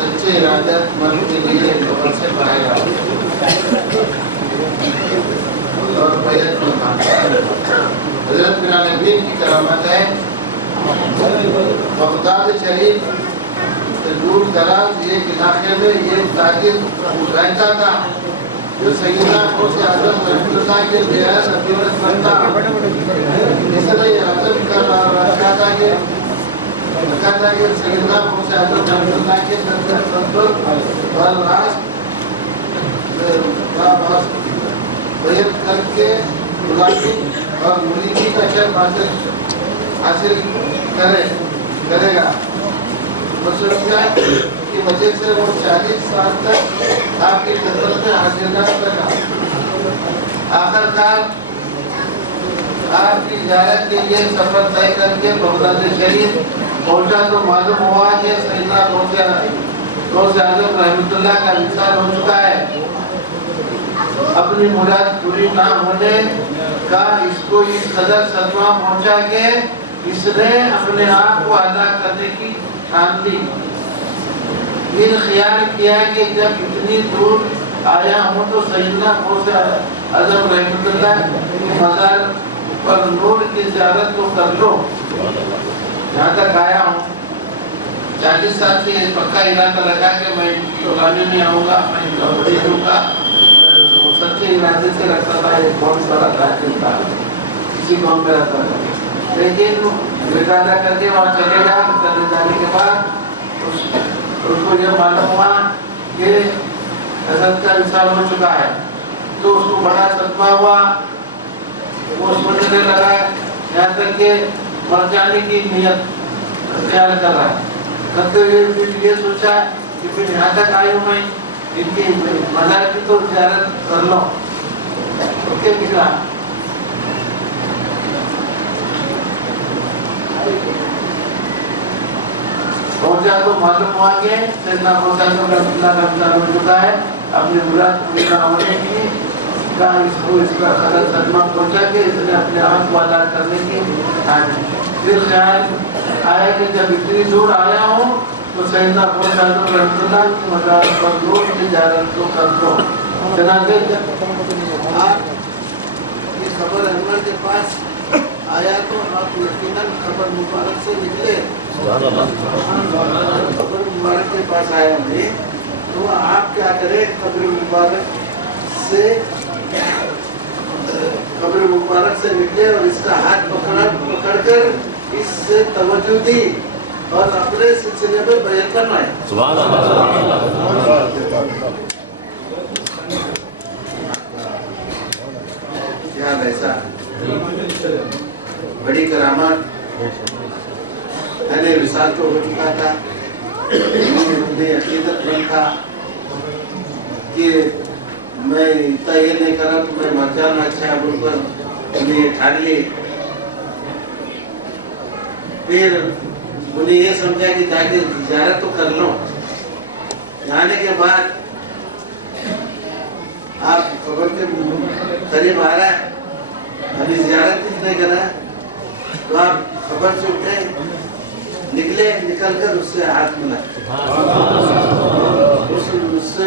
सच्चे इरादत मन के लिए खबर से बाहर आओ और बैत को मानो। हजरत बिलाल की करामत है, बगदाद शरीफ से दूर दराज एक इलाके में ये ताजिर रहता था जो सैयदना गौसे आजम रहमतुल्लाह के बेहद अतीवत था। इसलिए आजम कर रखा था कि सैयदना गौसे आजम रहमतुल्लाह के और राज बैत करके गुलामी और मुरीदी का शर्फ हासिल करेगा। मसरूफियत की वजह से वो 40 साल तक आपकी खिदमत में हाजिर न लगा। आखिरकार आपकी ज़ियारत के लिए सफर तय करके बगदाद शरीफ पहुंचा तो मालूम हुआ कि सैयदना गौसे आजम रहमतुल्लाह का विसाल हो चुका है। अपनी मुराद पूरी ना होने का इसको इस कदर सदमा पहुंचा के इसने अपने आप को अदा करने की ठान ली। फिर ख्याल किया कि जब इतनी दूर आया हूँ तो सैयदना गौसे आजम रहमतुल्लाह के मज़ार पर नूर की ज़ियारत तो कर लो। यहाँ तक आया हूँ, 40 साल से पक्का इरादा लगा कि मैं टोलाने में आऊँगा, मैं गौरी दूँगा। सच्चे इरादे से रखता था, एक बहुत बड़ा ताजिर था, किसी गाँव में रहता था। लेकिन इरादा करके वहाँ चलेगा, चले जाने के बाद उसको यह मालूम हुआ कि हज़रत का विसाल हो चुका है, तो उसको बड़ा सदमा हुआ। वो सोचने लगा, यहाँ तक कि मर जाने की नियत ख्याल कर रहा है। करते हुए ये सोचा कि फिर यहाँ तक आयु मैं इनकी मज़ार की तो ज़ियारत कर लो। ओके निकला। पहुंचा तो मालूम हुआ कि सैयदना गौसे आजम रहमतुल्लाह का विसाल हो चुका है। अपनी मुराद पूरी न होने की का इसका गलत सदमा पहुंचा के इसने अपने आप को अदा करने की फिर ख्याल आया कि जब इतनी दूर आया हूँ तो सैयदना गौसे आजम रहमतुल्लाह की मज़ार पर नूर की ज़ियारत तो कर लो। चनाचे आप इस खबर अनवर के पास आया तो आप यकीनन खबर मुबारक से निकले। खबर मुबारक के पास आया हमें तो आप क्या करें, खबर मुबारक से निकले और इसका हाथ पकड़कर इससे तवज्जो दी और अपने सिलसिले में बयान करना है। सुभान अल्लाह। क्या ऐसा बड़ी करामत मैंने विसाल तो हो चुका था, मुझे अकीदत बन था कि मैं इतना ये नहीं करा तो मैं मर जाना अच्छा है बोलकर उन्हें ठान ली। फिर उन्हें ये समझा कि जाके ज़ियारत तो कर लो। जाने के बाद आप खबर के करीब आ रहा है, अभी ज़ियारत नहीं करा तो आप खबर से उठे, निकले, निकलकर उससे हाथ मिला, उससे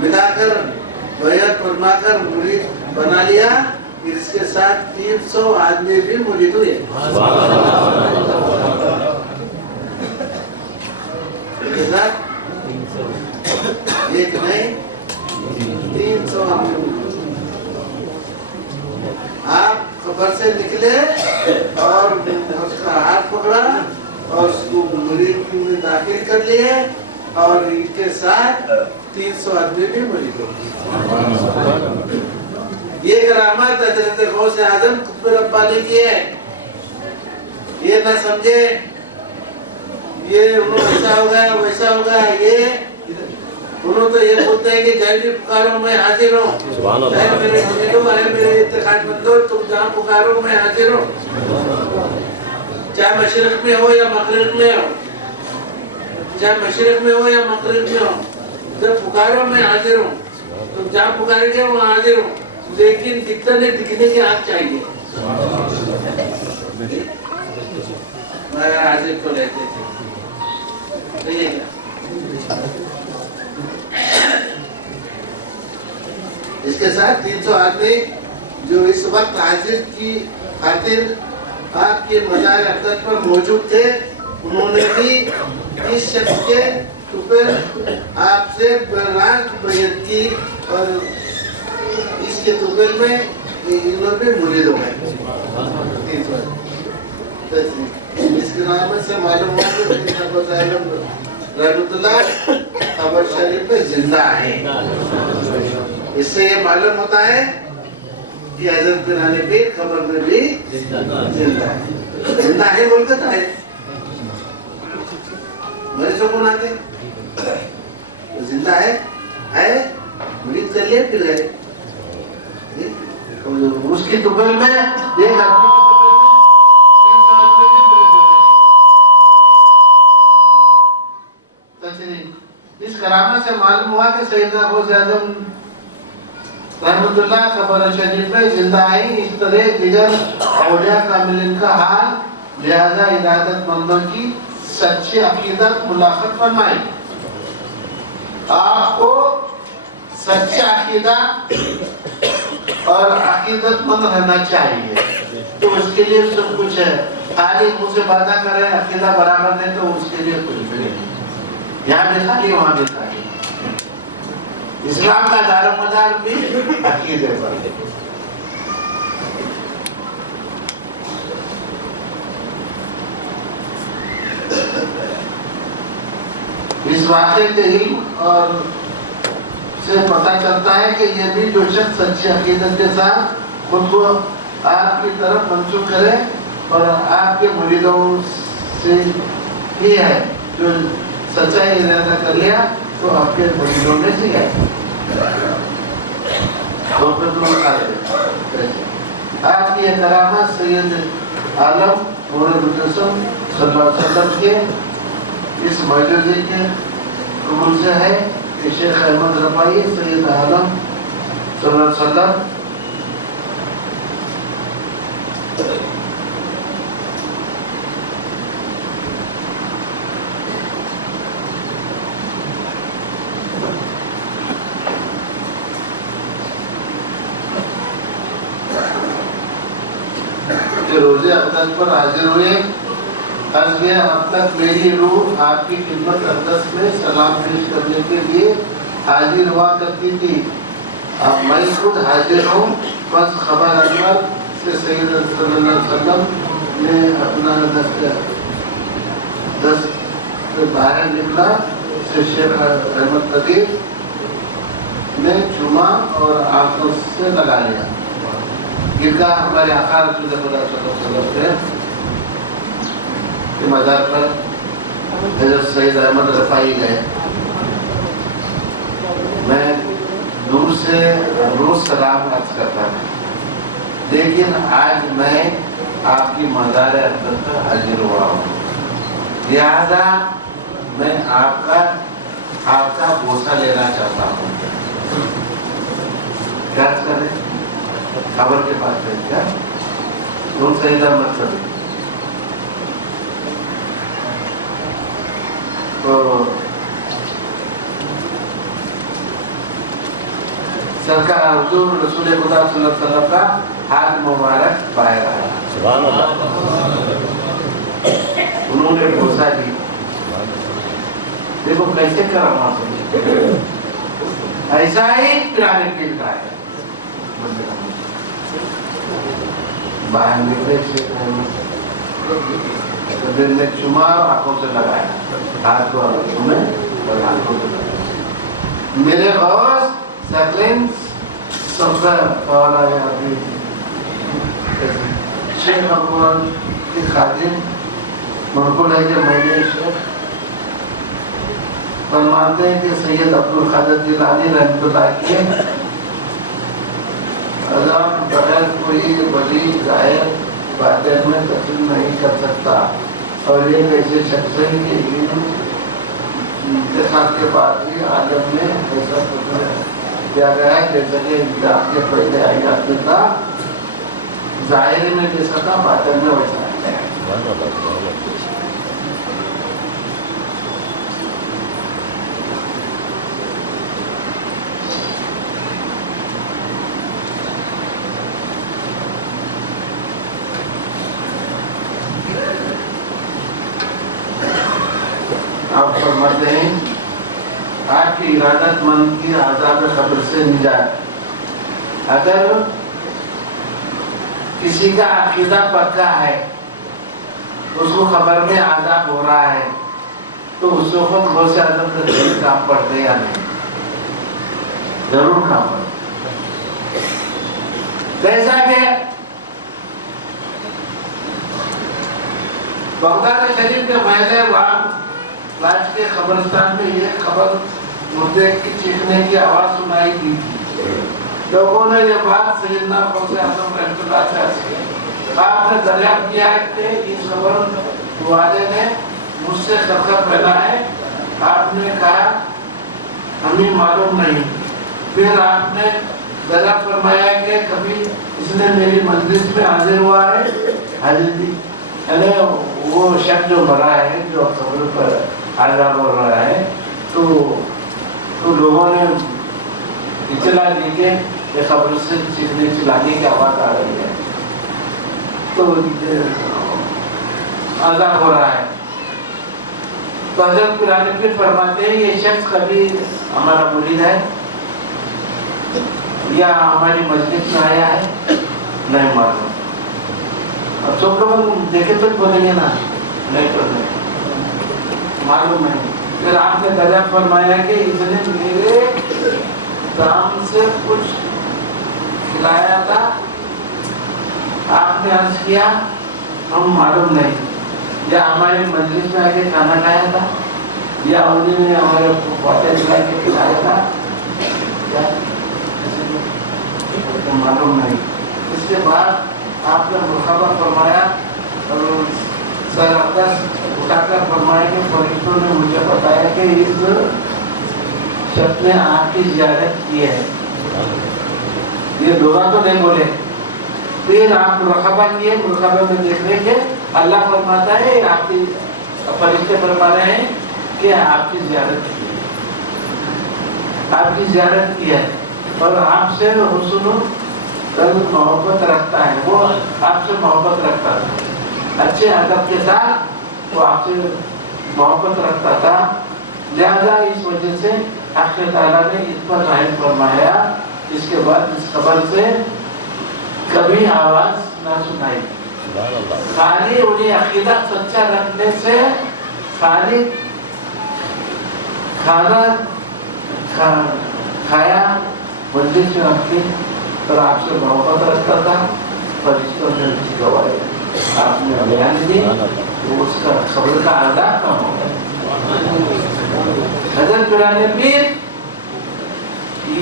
मिलाकर बैत फरमाकर मुरीद बना लिया। इसके साथ 300 आदमी भी मुरीद हुए। एक नहीं 300 आदमी। आप खबर से निकले और उसका हाथ पकड़ा और उसको मुरीद में दाखिल कर लिए और इनके साथ 300 आदमी भी मुरीद हो गए। ये करामत हज़रत गौसे आजम कुतुब रब्बानी की है। ये न समझे ये ऐसा होगा वैसा होगा। ये उन्होंने तो ये बोलते हैं कि जब भी पुकारो मैं हाजिर हूँ, मेरे मुरीदों मेरे इत्तेकादमंदों तुम जहाँ पुकारो मैं हाजिर हूँ, चाहे मशरिक में हो या मगरिब में हो, चाहे मशरिक में हो या मगरिब में हो, जब पुकारो मैं हाजिर हूँ। तुम जहाँ पुकारेंगे वहाँ हाजिर हूँ, लेकिन दिखने के हाथ चाहिए। हाजिर को लेते थे اس کے ساتھ 300 آدمی جو اس وقت حاضر کی خاطر آپ کے مزار اقدس پر موجود تھے، انہوں نے بھی اس شخص کے اوپر آپ سے برات بیعت کی اور اس کے توبل میں انہوں نے مرید ہو گئے۔ اس کے نام سے معلوم ہوا کہ رحمت اللہ قبر شریف میں زندہ ہے۔ اس سے یہ معلوم ہوتا ہے کہ حضرت پیرانی پیر قبر میں بھی زندہ ہے۔ زندہ ہے بول کر ہے میرے سے کون آتے زندہ ہے مرید کر لیا پھر گئے اس کی توبل میں ایک آدمی اس کرامت سے معلوم ہوا کہ سیدنا غوث اعظم رحمت اللہ قبر شریف میں زندہ ہے۔ اس طرح دیگر اولیاء کاملین کا حال، لہذا ارادت مندوں کی سچی عقیدت ملاقات فرمائی۔ آپ کو سچا عقیدہ اور عقیدت مند رہنا چاہیے، تو اس کے لیے سب کچھ ہے۔ خالی مجھ سے وعدہ کریں عقیدہ برابر نہیں تو اس کے لیے کچھ بھی نہیں، یہاں بھی خالی وہاں بھی خالی۔ اسلام کا دار و مدار بھی عقیدے پر ہے۔ اس واقعے کے علم اور سے پتہ چلتا ہے کہ یہ بھی جو شخص سچی عقیدت کے ساتھ خود کو آپ کی طرف منسوخ کرے اور آپ کے مریدوں سے ہی ہے، جو سچا ارادہ کر لیا تو آپ کے مریدوں میں سے ہے۔ آپ کی یہ کرامت سید عالم مولوی مجسم صلی اللہ علیہ وسلم کے اس معجزے کے قبول سے ہے کہ شیخ احمد رفاعی سید عالم صلی اللہ علیہ وسلم کے روزے اقدس پر حاضر ہوئے۔ عرض کیا اب تک میری روح آپ کی خدمت اقدس میں سلام پیش کرنے کے لیے حاضر ہوا کرتی تھی، اب میں خود حاضر ہوں۔ بس خبر انور سے سید صلی اللہ علیہ وسلم نے اپنا دست سے باہر نکلا، سے شیخ احمد قدیر نے چوما اور آنکھوں سے لگا لیا۔ گرگاہ ہمارے آقا رسول خدا صلی اللہ علیہ وسلم کے مزار پر حضرت سید احمد رفاعی گئے۔ میں دور سے روز سلام عرض کرتا ہوں، لیکن آج میں آپ کی مزار اقدس پر حاضر ہوا ہوں، لہذا میں آپ کا بوسہ لینا چاہتا ہوں۔ کیا کریں؟ خبر کے پاس ہے کیا وہ سیدہ مطلب تو سرکار حضور رسول خدا صلی اللہ علیہ وسلم کا ہاتھ مبارک باہر آیا، سبحان اللہ، انہوں نے بوسہ دی۔ دیکھو کیسے کرما سمجھے، ایسا ہی پیرانے پیر کا ہے۔ باہر نکلے شیخ احمد نے چما اور آنکھوں سے لگایا، ہاتھ کو آنکھوں میں اور آنکھوں سے لگایا۔ میرے غوث سکلین سفر فوالا یا ابھی شیخ اکبر کی خادم منقول ہے کہ میں نے شیخ فرماتے ہیں کہ سید عبدالقادر جیلانی رحمۃ اللہ کے اذان بغیر کوئی ولی ظاہر باطن میں تسلیم نہیں کر سکتا، اور یہ ایسے شخص ہے کہ علم انتخاب کے بعد ہی عالم میں ایسا کیا گیا ہے جیسا کہ آپ کے پہلے آیات میں تھا، ظاہر میں جیسا تھا باطن میں ویسا ہے۔ फरमाते हैं आपकी इरादत मंद की आज़ाब क़ब्र से निजात। अगर किसी का अकीदा पक्का है, उसको खबर में आज़ाब हो रहा है, तो उस वक्त गौसे आज़म का जरूर काम पड़ते या नहीं? जरूर काम पड़ते। जैसा कि बगदाद शरीफ के महल लाज के कब्रिस्तान में ये खबर मुर्दे की चीखने की आवाज सुनाई दी थी। लोगों ने ये बात सैयदना गौसे आज़म रहमतुल्लाह से अर्ज़ की। आपने दरियाफ्त किया है कि इस खबर वाले ने मुझसे खतरा फैला है। आपने कहा हमें मालूम नहीं। फिर आपने दरियाफ्त फरमाया कि कभी इसने मेरी मजलिस में हाजिर हुआ है? हाजिर दी। यानी वो शख्स जो मरा है, जो खबर पर आज़ाब हो रहा है, तो लोगों ने इतला दी कि ये खबर से चीखने चिल्लाने की आवाज़ आ रही है, तो आज़ाब हो रहा है। तो हज़रत कुरान फिर फरमाते हैं ये शख्स कभी हमारा मुरीद है या हमारी मस्जिद में आया है? नहीं मालूम। अब सब लोग देखे तो बोलेंगे ना, नहीं तो नहीं मालूम है। फिर आपने दरियाफ्त फरमाया कि इसने मेरे काम से कुछ खिलाया था। आपने अर्ज किया हम मालूम नहीं, या हमारे मजलिस में आके खाना खाया था, या उन्होंने हमारे वाटे दिला के खिलाया था, या मालूम नहीं। इसके बाद आपने मुखाबा फरमाया और सर अकदस उठाकर फरमाया कि फरिश्तों ने मुझे बताया कि इस शख्स ने आपकी ज़ियारत की है। ये दोबारा तो नहीं बोले। फिर आप मुराक़बा किए, मुराक़बा में देखने के अल्लाह फरमाता है आपकी फरिश्ते फरमा रहे हैं कि आपकी ज़ियारत की है, आपकी ज़ियारत की है और आपसे हुस्न मोहब्बत रखता है। वो आपसे मोहब्बत रखता था, अच्छे अदब के साथ वो आपसे मोहब्बत रखता था। लिहाजा इस वजह से अल्लाह ताला ने इस पर रहम फरमाया। इसके बाद इस खबर से कभी आवाज ना सुनाई। खाली उन्हें अकीदा सच्चा रखने से, खाली खाना खाया मस्जिद में रख के और आपसे मोहब्बत रखता था। फरिश्तों ने उसकी गवाही आपने बयान दी, तो उसका खबर का आज़ाब कम हो गया। हज़रत कुरान पीर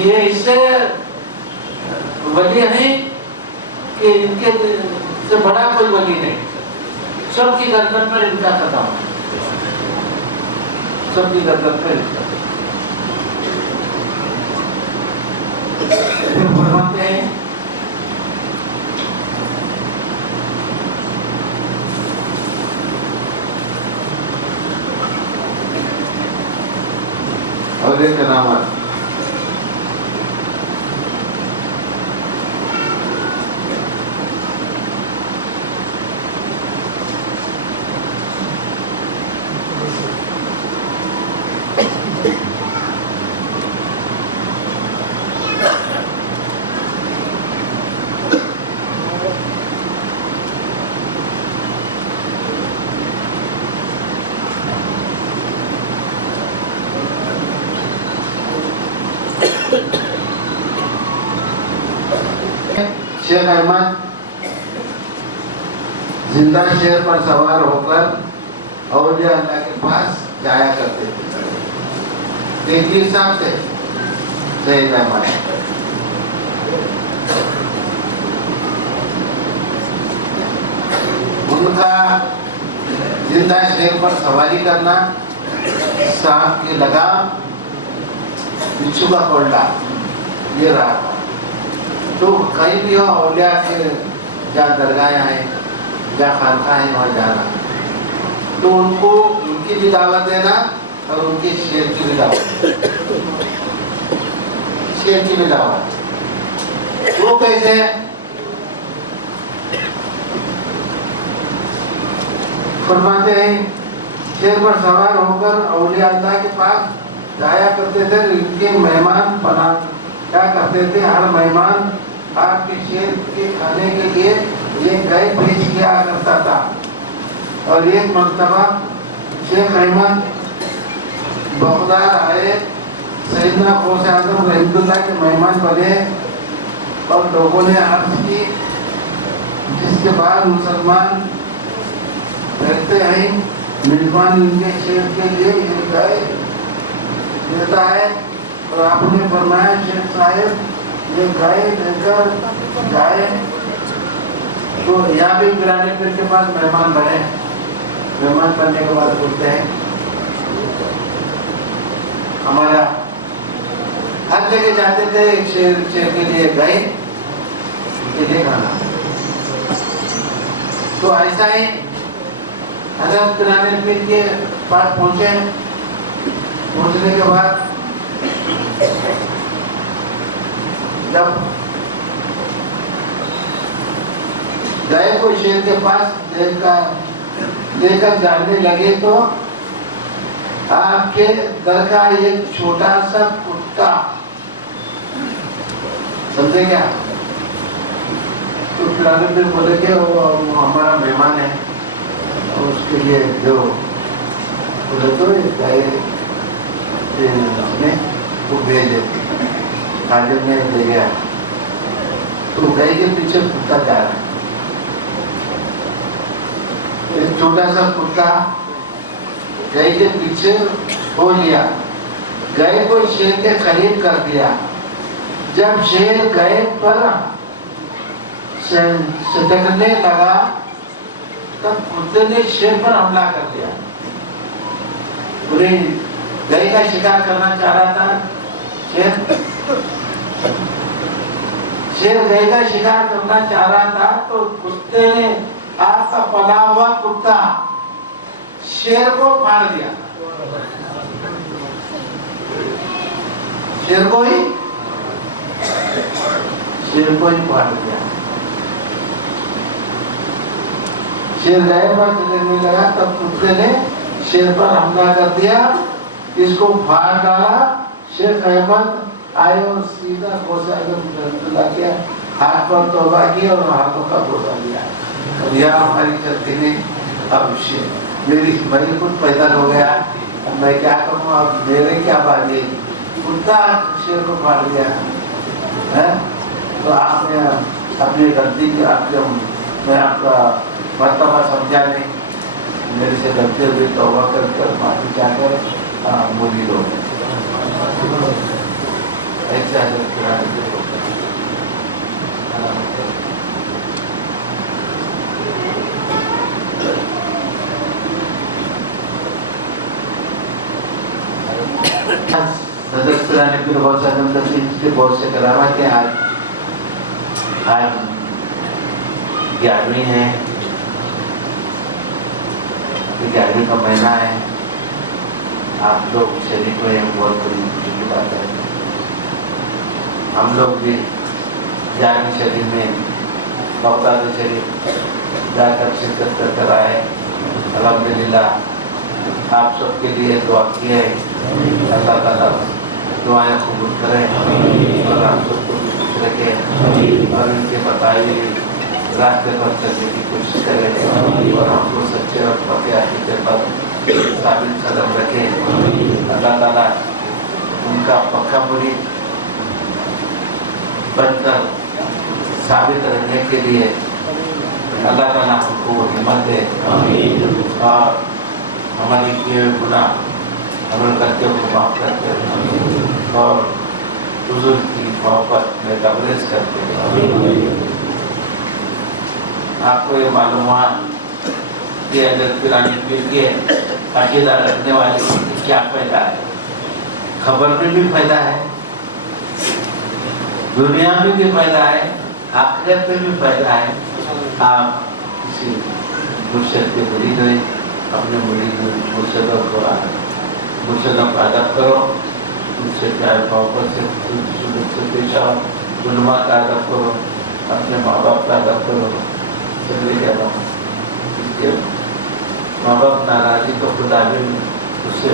ये इससे वली नहीं कि इनके से बड़ा कोई वली नहीं। सबकी गर्दन पर इनका कदम, सबकी गर्दन पर इनका। फरमाते हैं और एक करामत शेख अहमद जिंदा शेर पर सवार होकर औलिया अल्लाह के पास जाया करते थे। देखिए साहब से सैयद अहमद उनका जिंदा शेर पर सवारी करना, सांप की लगाम, बिच्छू का कोल्डा, ये रहा। तो कहीं भी हो औलिया के जहाँ दरगाहें हैं, जहाँ खानकाहें हैं, वहाँ जाना, तो उनको उनकी भी दावत देना और उनके शेर की भी दावत, शेर की भी दावत। वो कैसे? फरमाते हैं शेर पर सवार होकर औलिया अल्लाह के पास जाया करते थे। इनके मेहमान बना क्या करते थे, हर मेहमान आपके शेर के खाने के लिए एक गाय बेच के आया करता था। और एक मर्तबा शेख अहमद बगदाद आए, सैयदना गौसे आज़म रहमतुल्लाह के मेहमान बने और लोगों ने अर्ज की, जिसके बाद मुसलमान कहते हैं मेजबान इनके शेर के लिए ये गाय देता है। और आपने फरमाया शेख साहब ये गाय देकर जाए। तो यहाँ भी पिराने पीर के पास मेहमान बने। मेहमान बनने के बाद बोलते हैं हमारा हर जगह जाते थे, एक शेर के लिए गाय के लिए खाना। तो ऐसा ही हज़रत पिराने पीर के पास पहुंचे। पहुंचने के बाद जब गए को शेर के पास लेकर जाने लगे तो आपके घर का एक छोटा सा कुत्ता, समझे क्या, तो पिराने पीर बोले कि वो हमारा मेहमान है, उसके लिए जो बोले तो गाय वो भेजे। हाजिर ने ले गया तो गाय के पीछे कुत्ता जा रहा है। एक छोटा सा कुत्ता गाय के पीछे हो लिया, गाय को शेर के करीब कर दिया। जब शेर गाय पर सटकने लगा तब कुत्ते ने शेर पर हमला कर दिया। पूरे गाय का शिकार करना चाह रहा था शेर गाय का शिकार करना चाह रहा था, तो कुत्ते ने आपका पला हुआ कुत्ता शेर को फाड़ दिया। शेर को ही फाड़ दिया। शेर गाय पर चलने लगा तब कुत्ते ने शेर पर हमला कर दिया, इसको फाड़ डाला। शेख अहमद आए और सीधा गौसे आज़म रहमतुल्लाह के हाथ पर तौबा किया और हाथों का बोझा लिया। और यह हमारी चलती नहीं। अब मेरी कुछ पैदा हो गया, अब मैं क्या करूँ, अब मेरे क्या बात, कुत्ता शेर को फाड़ दिया है। तो आपने अपनी गलती की मैं आपका मर्तबा समझा नहीं, मेरे से गलती हुई, तौबा कर माफी चाहकर बोली दो। ऐसा हज़रत पिराने पीर गौसे आज़म के बहुत से करामा के आज 11वीं है, 11वीं का महीना है। आप लोग शरीफ में बहुत बड़ी खुशी की बात है। हम लोग भी 11वीं शरीफ में बगदाद शरीफ जाकर शिरकत कर आए। अल्हम्दुलिल्लाह आप सबके लिए दुआ की है, अल्लाह ताला दुआएं कबूल करें और आप सबको भी खुश रखे और इनके बताए रास्ते पर चलने की कोशिश करें और हमको सच्चे और पक्के अकीदे पर साबित कदम रखें। अल्लाह ताला उनका पक्का मुरीद बनकर साबित रहने के लिए अल्लाह ताला हमको हिम्मत दे और हमारी किए हुए गुनाह अमल करते हुए माफ करते और बुजुर्ग की मोहब्बत में लबरेज करते। आपको ये मालूम हुआ कि अगर पिरानी पीर के अकीदा रखने वाले की क्या फायदा है, खबर में भी फायदा है, दुनिया में भी फायदा है, आखिरत में भी फायदा है। आप किसी मुर्शिद के मुरीद हुए, अपने मुर्शिदों का अदब करो, उनसे प्यार मोहब्बत से पेश आओ, उलमा का अदब करो, अपने माँ बाप का अदब करो। माँ बाप नाराजी तो खुदा भी उससे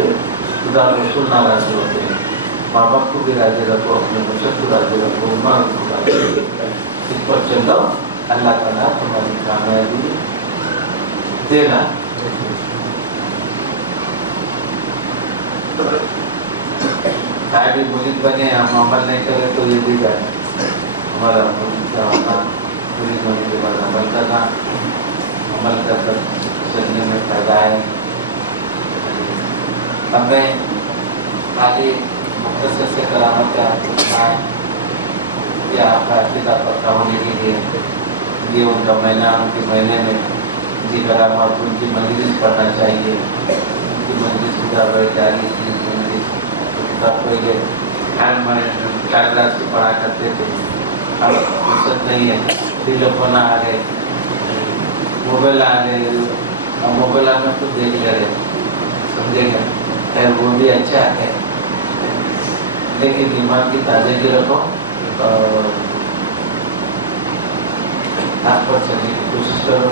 खुदा रसूल नाराज होते हैं। माँ बाप को भी राजी रखो, अपने मुर्शद को राजी रखो, माँ को राजी रखो, इस पर चलो, अल्लाह ताला तुम्हारी कामयाबी देगा। भी मुरीद बने, हम अमल नहीं करें तो ये भी जाए। हमारा मुरीद का होना, मुरीद होने के बाद अमल करना, अमल कर चलने में फायदा है। हमें खाली मुख्तसर से करामत है या आपका अकीदा पक्का होने के लिए ये उनका महीना, उनके महीने में जी करामत, उनकी मजलिस पढ़ना चाहिए, उनकी मजलिस किताब जारी की मजलिस किताब पहले कागजात से पढ़ा करते थे। अब फुर्सत नहीं है, टेलीफोन आ गए, मोबाइल आ गए, अब मोबाइल में तो देख ले रहे, समझेगा, खैर वो भी अच्छा है, लेकिन दिमाग की ताजगी रखो और हाथ पर चलने की कोशिश करो,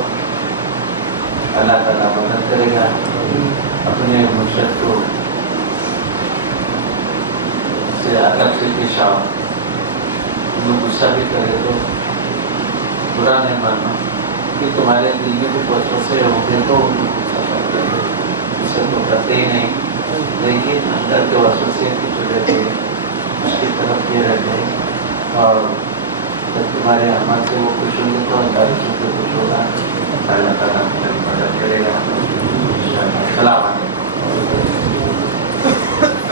अल्लाह ताला मदद करेगा। अपने मुर्शद को से अदब से पेश आओ, उन्हें गुस्सा भी करे तो बुरा नहीं मानना कि तुम्हारे दिल में कुछ वसवसे होंगे तो उनको गुस्सा करते हैं, गुस्सा तो करते ही नहीं, लेकिन अंदर के वसवसे कुछ रहते हैं उसकी तरफ ये रहते हैं। और जब तुम्हारे अमल से वो खुश होंगे तो बारिशों से खुश होगा, अल्लाह ताला तुम्हारी मदद करेगा। सलाम अलैकुम।